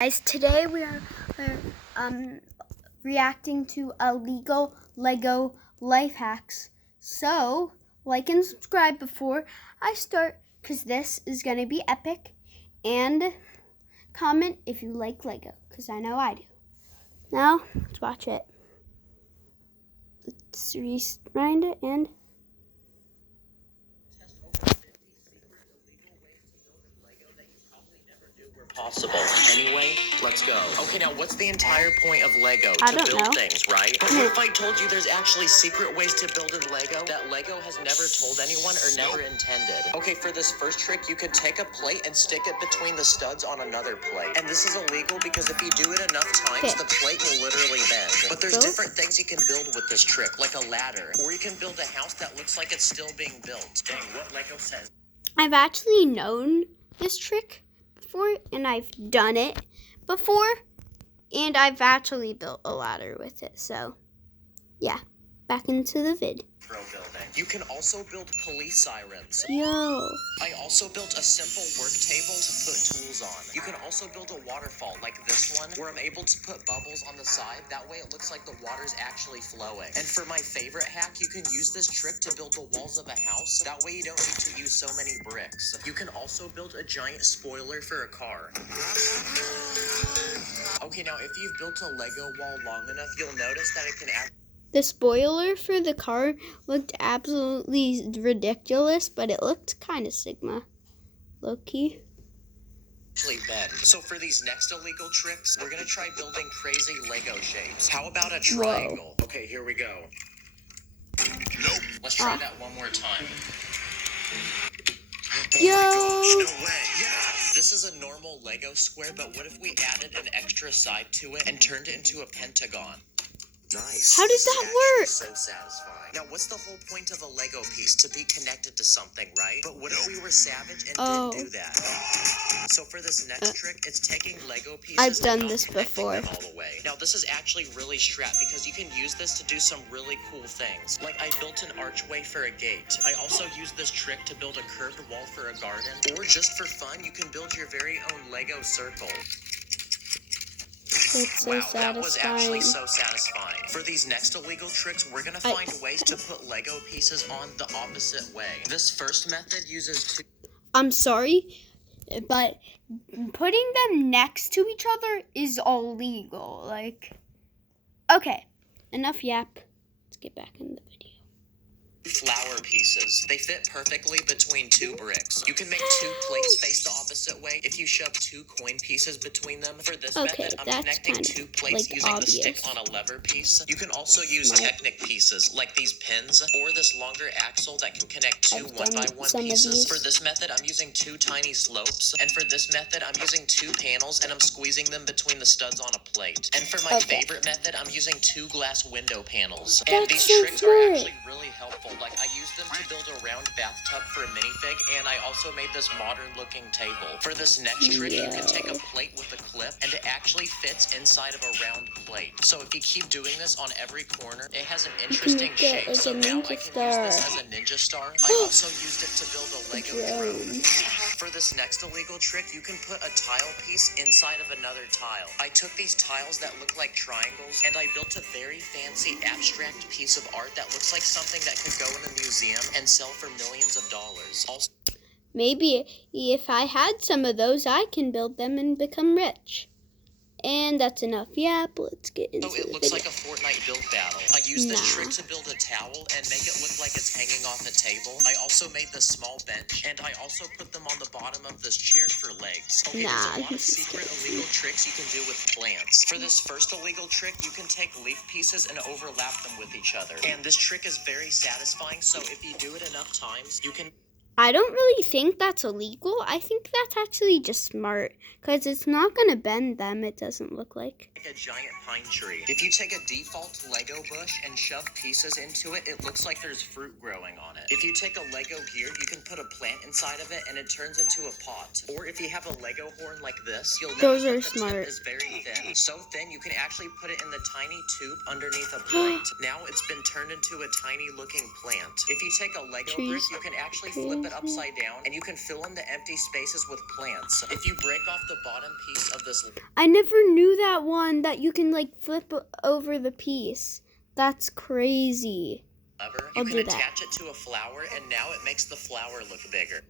Guys, today we're reacting to illegal Lego life hacks. So, like and subscribe before I start, because this is going to be epic. And comment if you like Lego, because I know I do. Now, let's watch it. Let's rewind it and... Possible. Anyway, let's go. Okay, now what's the entire point of Lego? I To don't build know. things, right? But what if I told you there's actually secret ways to build in Lego that Lego has never told anyone or never intended? Okay, for this first trick, you could take a plate and stick it between the studs on another plate. And this is illegal because if you do it enough times, the plate will literally bend. But there's different things you can build with this trick, like a ladder. Or you can build a house that looks like it's still being built. Dang, what Lego says. I've actually known this trick before, and I've done it before, and I've actually built a ladder with it. So, yeah, back into the vid. Building. You can also build police sirens. Yo. I also built a simple work table to put tools on. You can also build a waterfall like this one, where I'm able to put bubbles on the side. That way it looks like the water's actually flowing. And for my favorite hack, you can use this trick to build the walls of a house. That way you don't need to use so many bricks. You can also build a giant spoiler for a car. Okay, now if you've built a Lego wall long enough, you'll notice that it can The spoiler for the car looked absolutely ridiculous, but it looked kind of Sigma. Low-key. bend. So for these next illegal tricks, we're gonna try building crazy Lego shapes. How about a triangle? Whoa. Okay, here we go. Nope. Let's try that one more time. Yo! Oh my gosh, no way. Yeah. This is a normal Lego square, but what if we added an extra side to it and turned it into a pentagon? Nice. How does that work? So satisfying. Now, what's the whole point of a Lego piece? To be connected to something, right? But what if we were savage and didn't do that? So for this next trick, it's taking Lego pieces. I've done and this before. them all the way. Now, this is actually really strapped because you can use this to do some really cool things. Like I built an archway for a gate. I also used this trick to build a curved wall for a garden. Or just for fun, you can build your very own Lego circle. It's so wow, satisfying. That was actually so satisfying. For these next illegal tricks, we're gonna find ways to put Lego pieces on the opposite way. This first method uses two... I'm sorry, but putting them next to each other is illegal. Like, okay, enough yap. Let's get back in the video. Flower pieces. They fit perfectly between two bricks. You can make two plates face the opposite way if you shove two coin pieces between them. For this method, I'm connecting two plates using the stick on a lever piece. You can also use Technic pieces like these pins or this longer axle that can connect two 1x1 pieces. For this method, I'm using two tiny slopes. And for this method, I'm using two panels and I'm squeezing them between the studs on a plate. And for my favorite method, I'm using two glass window panels. And these tricks are actually really helpful. Like, I used them to build a round bathtub for a minifig, and I also made this modern-looking table. For this next trick, you can take a plate with a clip, and it actually fits inside of a round plate. So if you keep doing this on every corner, it has an interesting shape. So now I can use this as a ninja star. I also used it to build a Lego drone. For this next illegal trick, you can put a tile piece inside of another tile. I took these tiles that look like triangles, and I built a very fancy abstract piece of art that looks like something that could go in a museum and sell for millions of dollars. Also, maybe if I had some of those, I can build them and become rich. And that's enough yap. Let's get into it looks like a Fortnite build battle. I used this trick to build a towel and make it look like it's hanging off a table. I also made the small bench, and I also put them on the bottom of this chair for legs. Okay, there's a lot of secret illegal tricks you can do with plants. For this first illegal trick, you can take leaf pieces and overlap them with each other. And this trick is very satisfying, so if you do it enough times, you can... I don't really think that's illegal. I think that's actually just smart, because it's not going to bend them, it doesn't look like. Like a giant pine tree. If you take a default Lego bush and shove pieces into it, it looks like there's fruit growing on it. If you take a Lego gear, you can put a plant inside of it and it turns into a pot. Or if you have a Lego horn like this, you'll notice that the tip is very thin piece. So thin, you can actually put it in the tiny tube underneath a plate. Now it's been turned into a tiny looking plant. If you take a Lego brick, you can actually flip it upside down and you can fill in the empty spaces with plants. If you break off the bottom piece of this... I never knew that one, that you can like flip over the piece. That's crazy. Lever, you can attach it to a flower and now it makes the flower look bigger.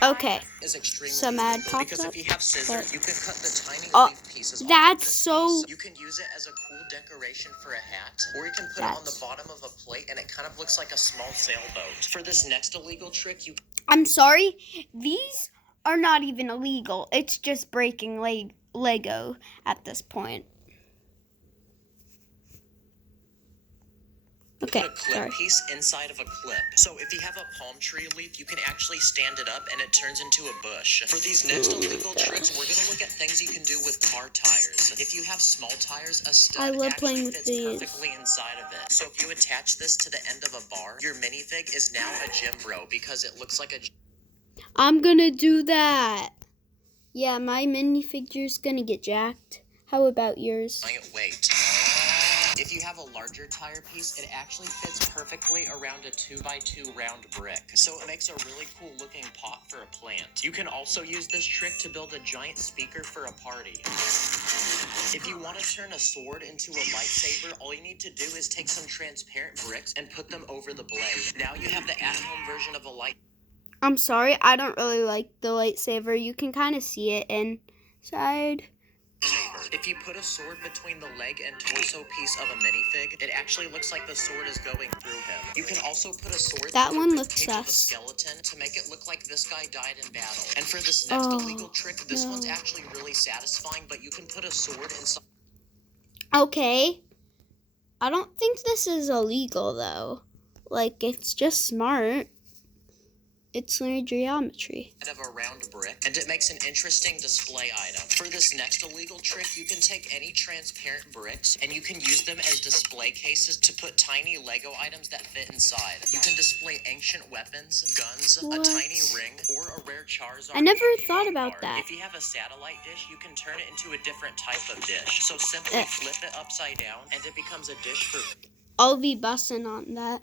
Okay. Is extremely Some ad useful popped because up. if you have scissors, you can cut the tiny leaf pieces off That's this so... piece. You can use it as a cool decoration for a hat, or you can put it on the bottom of a plate and it kind of looks like a small sailboat. For this next illegal trick, I'm sorry, these are not even illegal. It's just breaking Lego at this point. Okay, put a clip piece inside of a clip. So if you have a palm tree leaf, you can actually stand it up and it turns into a bush. For these next illegal tricks, we're going to look at things you can do with car tires. If you have small tires, a stud actually fits perfectly inside of it. So if you attach this to the end of a bar, your minifig is now a gym bro because it looks like a... I'm gonna do that. Yeah, my minifigure's gonna get jacked. How about yours? Wait. If you have a larger tire piece, it actually fits perfectly around a 2x2 round brick. So it makes a really cool looking pot for a plant. You can also use this trick to build a giant speaker for a party. If you want to turn a sword into a lightsaber, all you need to do is take some transparent bricks and put them over the blade. Now you have the at-home version of a light. I'm sorry, I don't really like the lightsaber. You can kind of see it inside. If you put a sword between the leg and torso piece of a minifig, it actually looks like the sword is going through him. You can also put a sword through the ribcage of a skeleton to make it look like this guy died in battle. And for this next illegal trick, this one's actually really satisfying, but you can put a sword inside. Okay. I don't think this is illegal, though. Like, it's just smart. It's linear geometry. Of a round brick, and it makes an interesting display item. For this next illegal trick, you can take any transparent bricks and you can use them as display cases to put tiny Lego items that fit inside. You can display ancient weapons, guns, a tiny ring, or a rare Charizard. I never thought about that. If you have a satellite dish, you can turn it into a different type of dish. So simply flip it upside down and it becomes a dish for... I'll be bussing on that.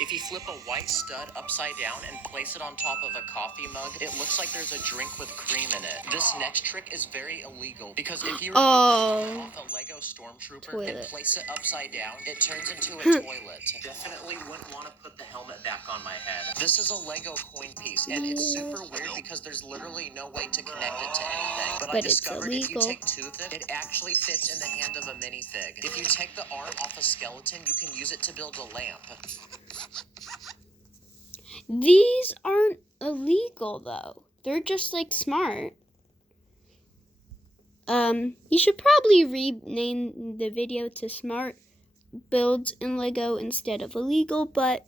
If you flip a white stud upside down and place it on top of a coffee mug, it looks like there's a drink with cream in it. This next trick is very illegal because if you remove off a Lego Stormtrooper and place it upside down, it turns into a toilet. Definitely wouldn't want to put the helmet back on my head. This is a Lego coin piece, and it's super weird because there's literally no way to connect it to anything. But I discovered if you take two of it actually fits in the hand of a minifig. If you take the arm off a skeleton, you can use it to build a lamp. These aren't illegal, though. They're just, like, smart. You should probably rename the video to Smart Builds in Lego instead of illegal, but...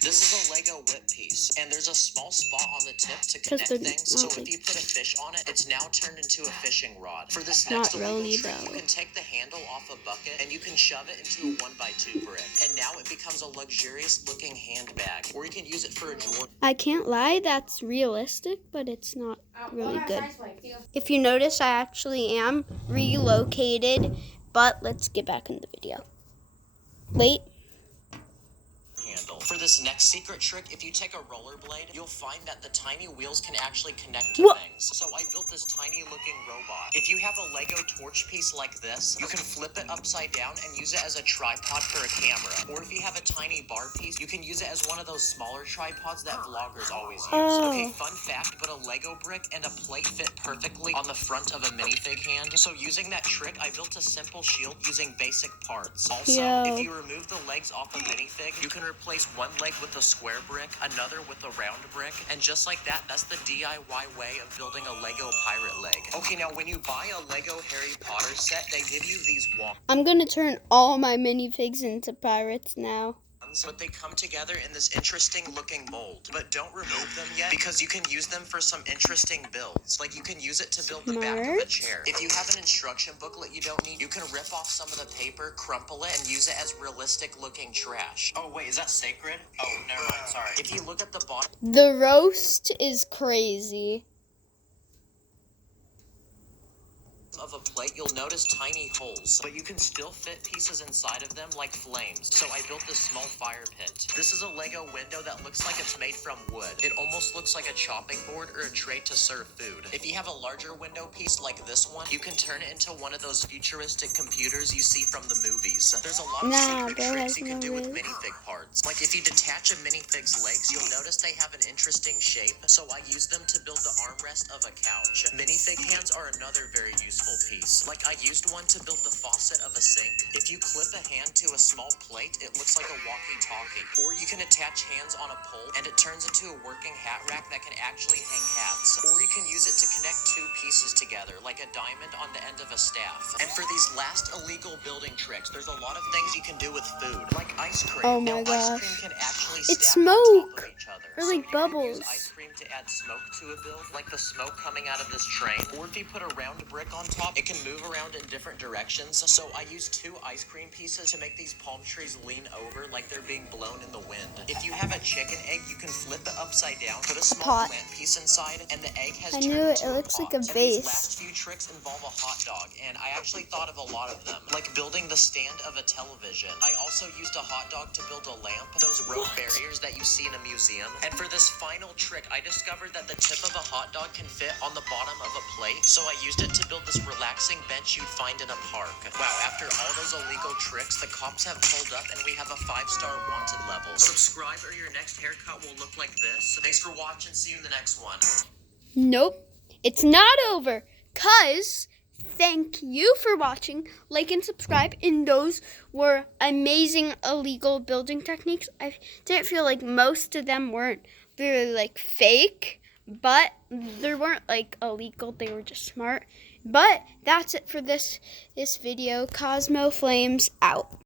This is a Lego whip piece, and there's a small spot on the tip to connect things, so if you put a fish on it, it's now turned into a fishing rod. For this next illegal trick, you can take the handle off a bucket, and you can shove it into a 1x2 brick, and now it becomes a luxurious-looking handbag, or you can use it for a drawer. I can't lie, that's realistic, but it's not really good. If you notice, I actually am relocated, but let's get back in the video. Wait. For this next secret trick, if you take a rollerblade, you'll find that the tiny wheels can actually connect to things. So I built this tiny looking robot. If you have a Lego torch piece like this, you can flip it upside down and use it as a tripod for a camera. Or if you have a tiny bar piece, you can use it as one of those smaller tripods that vloggers always use. Okay, fun fact, but a Lego brick and a plate fit perfectly on the front of a minifig hand. So using that trick, I built a simple shield using basic parts. Also, if you remove the legs off a minifig, you can replace one leg with a square brick, another with a round brick, and just like that, that's the DIY way of building a Lego pirate leg. Okay, now when you buy a Lego Harry Potter set, they give you these wands. I'm gonna turn all my minifigs into pirates now. But they come together in this interesting looking mold. But don't remove them yet because you can use them for some interesting builds. Like you can use it to build the back of a chair. If you have an instruction booklet you don't need, you can rip off some of the paper, crumple it, and use it as realistic looking trash. Oh wait, is that sacred? Oh, never mind, sorry. If you look at the bottom... The roast is crazy. of a plate, you'll notice tiny holes, but you can still fit pieces inside of them like flames. So I built this small fire pit. This is a Lego window that looks like it's made from wood. It almost looks like a chopping board or a tray to serve food. If you have a larger window piece like this one, you can turn it into one of those futuristic computers you see from the movies. There's a lot of secret tricks you can do with minifig parts. Like if you detach a minifig's legs, you'll notice they have an interesting shape, so I use them to build the armrest of a couch. Minifig hands are another very useful piece. Like I used one to build the faucet of a sink. If you clip a hand to a small plate, it looks like a walkie-talkie. Or you can attach hands on a pole and it turns into a working hat rack that can actually hang hats. Or you can use it to connect two pieces together, like a diamond on the end of a staff. And for these last illegal building tricks, there's a lot of things you can do with food, like ice cream. Oh my now, gosh. Ice cream can actually It's stack on smoke. top of each other. Or like so bubbles. You can use ice cream to add smoke to a build, like the smoke coming out of this train. Or if you put a round brick on top, it can move around in different directions. So I use 2 ice cream pieces to make these palm trees lean over like they're being blown in the wind. If you have a chicken egg, you can flip it upside down, put a small pot. plant piece inside, and the egg has I turned knew it. into It looks pot. like a And vase. these last few tricks involve a hot dog, and I actually thought of a lot of them, like building the stand of a television. I also used a hot dog to build a lamp, those rope barriers that you see in a museum. And for this final trick, I discovered that the tip of a hot dog can fit on the bottom of a plate, so I used it to build this relaxing bench you'd find in a park. Wow, after all those illegal tricks, the cops have pulled up and we have a 5-star wanted level. Subscribe or your next haircut will look like this. Thanks for watching. See you in the next one. Nope, it's not over, cause thank you for watching. Like and subscribe, and those were amazing illegal building techniques. I didn't feel like most of them weren't really like fake, but they weren't like illegal, they were just smart. But that's it for this video. Cosmo Flames out.